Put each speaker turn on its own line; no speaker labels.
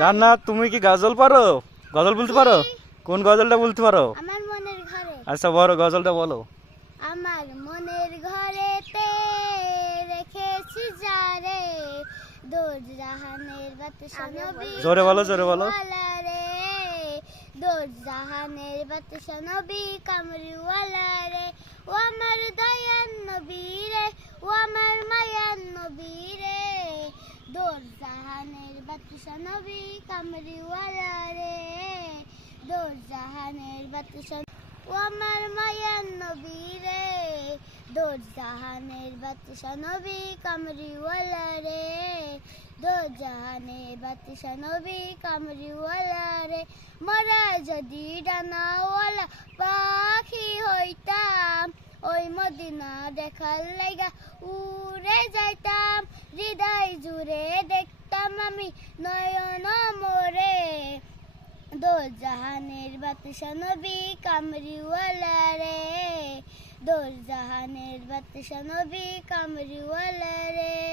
জান্নাত তুমি কি গজল পারো? গজল বলতে পারো? কোন গজলটা বলতে পারো?
আমার মনের ঘরে।
আচ্ছা বড় গজলটা বলো।
আমার মনের ঘরেতে রেখেছি যারে। দোর জাহানের বাতাসা নবী
জোরে বলো, জোরে বলো।
দোর জাহানের বাতাসা নবী কামরিওয়ালা রে ও আমার দয়ান নবী রে ও আমার মায়ান নবী রে নবী কামরিওয়ালা রে দোর জাহানের ও আমার মায়ার নবী রে দোর জাহানের বাতিশা নবী কামরিওয়ালা রে দোর জাহানের বাতিশা নবী কামরিওয়ালা রে মরা যদি ডানাওয়ালা পাখি হইতাম, ওই মদিনা দেখার লাইগা উড়ে যাইতাম, হৃদয় জুড়ে আমি নয়ন মোরে দো জাহানের বাদশা নবী কামরিওয়ালা রে দো জাহানের বাদশা নবী কামরিওয়ালা রে